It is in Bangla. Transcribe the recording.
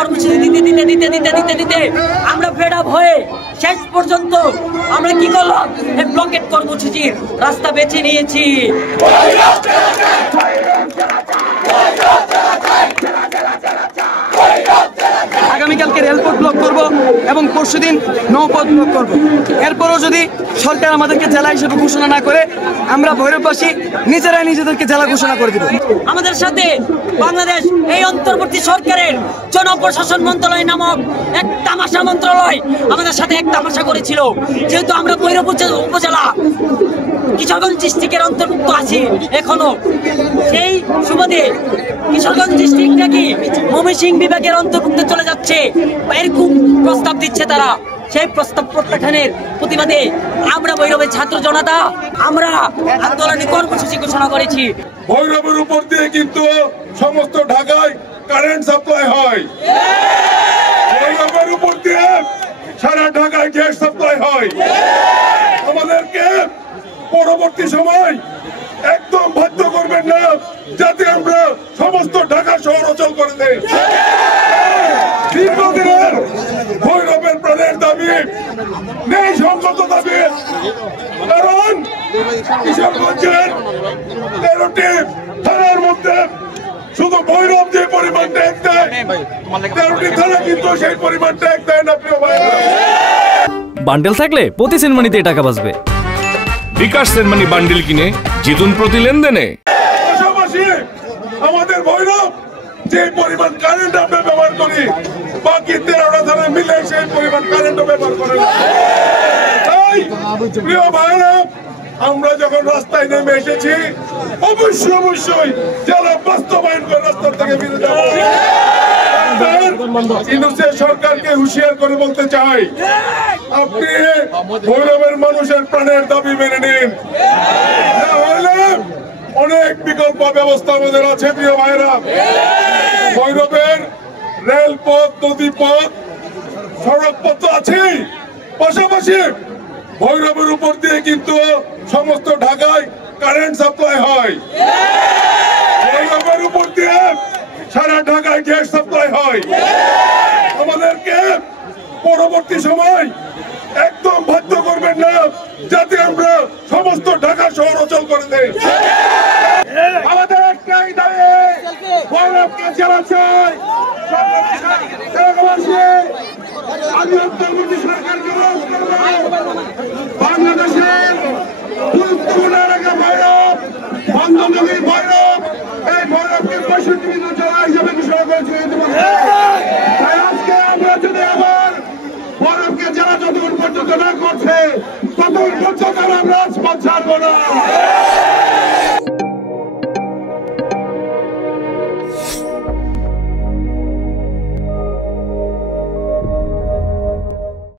কর্মসূচি দিতে দিতে দিতে দিতে দিতে দিতে আমরা ফেড আপ হয়ে শেষ পর্যন্ত আমরা কি করলাম, এই ব্লকেট কর্মসূচির রাস্তা বেছে নিয়েছি। আগামীকালকে রেলপথ ব্লক করব এবং পরশুদিন নৌপথ ব্লক করব। এরপরও যদি সরকার আমাদেরকে জেলা হিসেবে ঘোষণা না করে, আমরা ভৈরববাসী নিজেরাই নিজেদেরকে জেলা ঘোষণা করে দিব। আমাদের সাথে বাংলাদেশ এই অন্তর্বর্তী সরকারের জনপ্রশাসন মন্ত্রণালয় নামক এক তামাশা মন্ত্রণালয় আমাদের সাথে এক তামাশা করেছিল। যেহেতু আমরা ভৈরব উপজেলা কিশোরগঞ্জ ডিস্ট্রিক্টের অন্তর্ভুক্ত আছি এখনো, সেই সুবাদে কিশোরগঞ্জ ডিস্ট্রিক্ট নাকি ময়মনসিংহ বিভাগের অন্তর্ভুক্ত চলে যাচ্ছে, এরকম প্রস্তাব দিচ্ছে তারা। সেই প্রস্তাব প্রত্যাখ্যানের প্রতিবাদে আমরা ভৈরবের ছাত্র জনতা আমরা আন্দোলনী কর্মসূচি ঘোষণা করেছি। ভৈরবের উপর দিয়ে কিন্তু সমস্ত ঢাকায় কারেন্ট সাপ্লাই হয়, ভৈরবের উপর দিয়ে সারা ঢাকায় গ্যাস সাপ্লাই হয়। আমাদেরকে পরবর্তী সময় একদম বাধ্য করবেন না যাতে আমরা সমস্ত ঢাকা শহর অচল করে দেই। দীর্ঘদিনের ভৈরবের প্রাণের দাবি নেই সংগত দাবি, কারণ কিশোরগঞ্জের 13টি থানার মধ্যে শুধু ভৈরব যে পরিমাণ ট্যাক্স দেয়, 13টি থানা কিন্তু সেই পরিমাণ ট্যাক্স দেয় না। প্রিয় ভাই, বান্ডেল থাকলে প্রতি সেনমানিতে টাকা বাঁচবে। বিকাশ সেনমানি বান্ডেল কিনে জিতুন প্রতি লেনদেনে। পাশাপাশি আমাদের ভৈরব যে পরিমাণ কারেন্ট আমরা ব্যবহার করি, বাকি 13টা থানা মিলে সেই পরিমাণ কারেন্ট ব্যবহার করে। তাই প্রিয় ভাইরা, আমরা যখন রাস্তায় নেমে এসেছি অবশ্যই যারা বাস্তবায়ন করে রাস্তা থেকে ফিরে যাবো। সরকারকে হুঁশিয়ার করে বলতে চাই, আপনি ভৈরবের মানুষের প্রাণের দাবি মেনে নিন, না হলে অনেক বিকল্প ব্যবস্থা আমাদের আছে। প্রিয় ভাইরা, ভৈরবের রেলপথ, নদীপথ, সড়ক পথ তো আছেই, পাশাপাশি ভৈরবের উপর দিয়ে কিন্তু সমস্ত ঢাকায় কারেন্ট সাপ্লাই হয়, ভৈরবের উপর দিয়ে সারা ঢাকায় গ্যাস সাপ্লাই হয়। আমাদেরকে পরবর্তী সময় একদম বাধ্য করবেন না যাতে আমরা সমস্ত ঢাকা শহর অচল করে দেই। আমাদের একটাই দাবি, ভৈরবকে জেলা চাই। আমি অন্তর্বর্তী সরকারকে অনুরোধ করব, বাংলাদেশের গুরুত্বপূর্ণ এলাকা ভৈরব, বন্দরনগরী ভৈরব, এই ভৈরবকে 65 জেলা হিসেবে ঘোষণা করেছে। তাই আজকে আমরা যদি আবার ভৈরবকে জেলা যতক্ষণ পর্যন্ত না করছে ততক্ষণ পর্যন্ত আমরা রাজপথ ছাড়বো না।